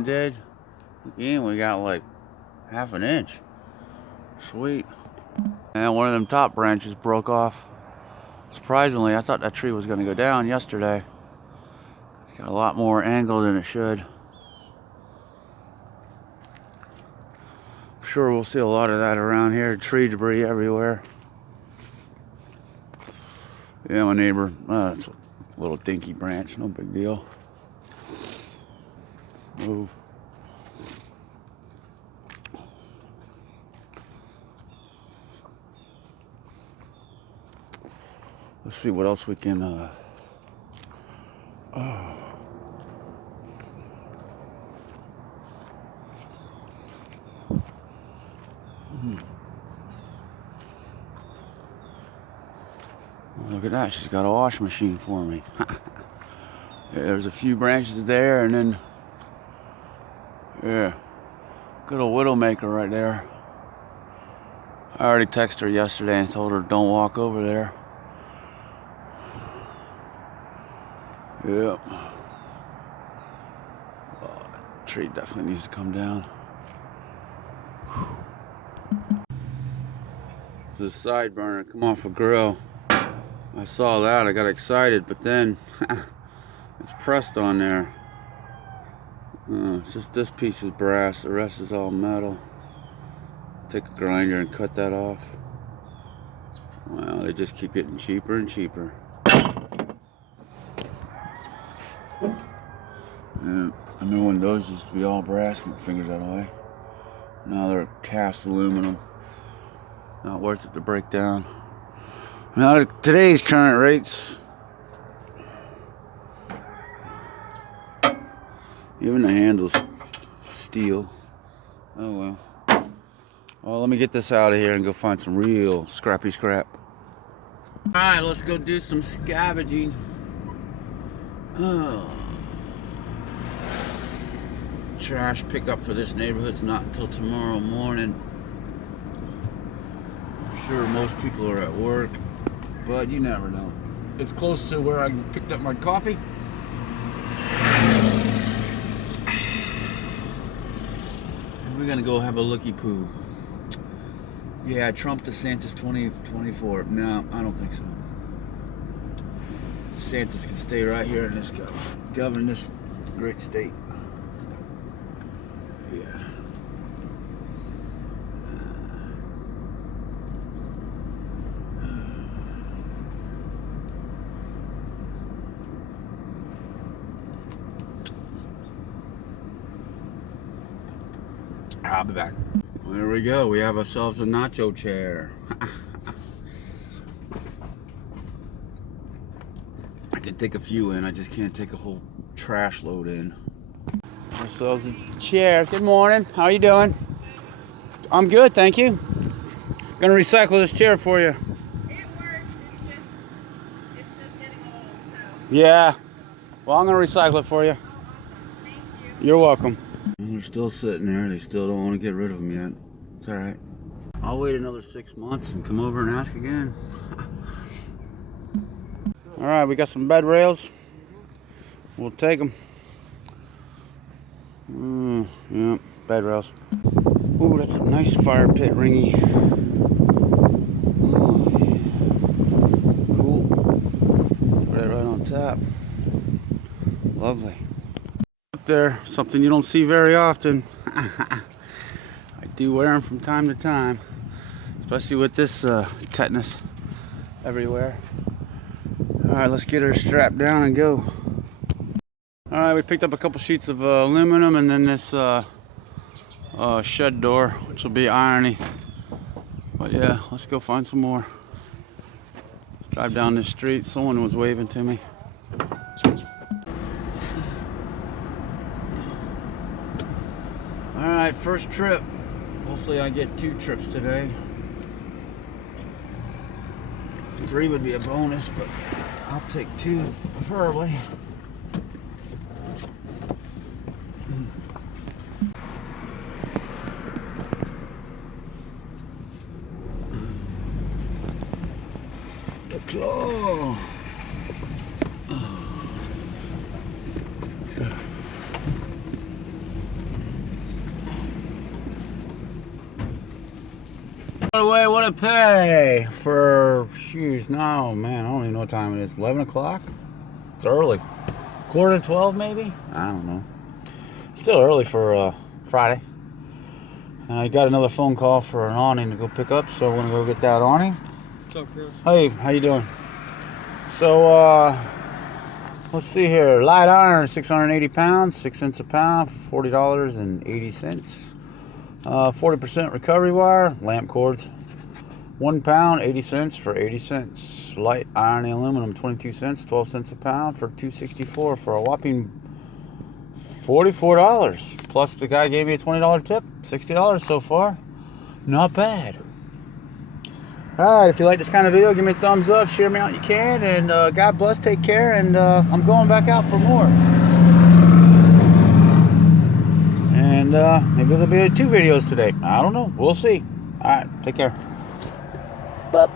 and did. Again, we got like half an inch. Sweet. And one of them top branches broke off. Surprisingly, I thought that tree was going to go down yesterday. It's got a lot more angle than it should. I'm sure we'll see a lot of that around here. Tree debris everywhere. Yeah, my neighbor, it's a little dinky branch, no big deal. Move. Let's see what else we can, oh. Look at that, she's got a washing machine for me. Yeah, there's a few branches there, and then, yeah, good old Widowmaker right there. I already texted her yesterday and told her don't walk over there. Yep. Oh, that tree definitely needs to come down. The side burner come off a grill. I saw that, I got excited, but then it's pressed on there. It's just this piece is brass, the rest is all metal. Take a grinder and cut that off. Well, they just keep getting cheaper and cheaper. Yeah, I remember when those used to be all brass, get my fingers out of the way. Now they're cast aluminum. Not worth it to break down. Now today's current rates, even the handle's steel. Oh well. Well, let me get this out of here and go find some real scrappy scrap. Alright, let's go do some scavenging. Oh. Trash pickup for this neighborhood's not until tomorrow morning. I'm sure most people are at work, but you never know. It's close to where I picked up my coffee. We're gonna go have a looky-poo. Yeah, Trump DeSantis 2024. No, I don't think so. DeSantis can stay right here in this govern this great state. Yeah. I'll be back. Well, there we go. We have ourselves a nacho chair. I can take a few in. I just can't take a whole trash load in. Ourselves a chair. Good morning. How you doing? I'm good, thank you. Gonna recycle this chair for you. It works. It's just getting old. So. Yeah. Well, I'm gonna recycle it for you. Oh, awesome. Thank you. You're welcome. They're still sitting there. They still don't want to get rid of them yet. It's all right. I'll wait another 6 months and come over and ask again. All right, we got some bed rails. We'll take them. Yeah, bed rails. Ooh, that's a nice fire pit ringy. Oh, yeah. Cool. Put it right on top. Lovely. Up there, something you don't see very often. I do wear them from time to time, especially with this tetanus everywhere. All right, let's get her strapped down and go. All right, we picked up a couple sheets of aluminum and then this shed door, which will be irony. But yeah, let's go find some more. Let's drive down this street. Someone was waving to me. All right, first trip. Hopefully I get 2 trips today. 3 would be a bonus, but I'll take 2 preferably. The claw. By the way, what I pay for shoes? No, man, I don't even know what time it is. 11 o'clock? It's early. Quarter to 12, maybe? I don't know. Still early for Friday. I got another phone call for an awning to go pick up, so I'm gonna go get that awning. What's up, Chris? Hey, how you doing? So, let's see here. Light iron, 680 pounds, 6 cents a pound, $40.80. 40% recovery wire, lamp cords, 1 pound, 80 cents for 80 cents. Light iron and aluminum, 22 cents, 12 cents a pound for $2.64 for a whopping $44. Plus the guy gave me a $20 tip, $60 so far. Not bad. Alright, if you like this kind of video, give me a thumbs up, share me out you can, and God bless, take care, and I'm going back out for more. And maybe there'll be 2 videos today. I don't know. We'll see. Alright, take care. Bye.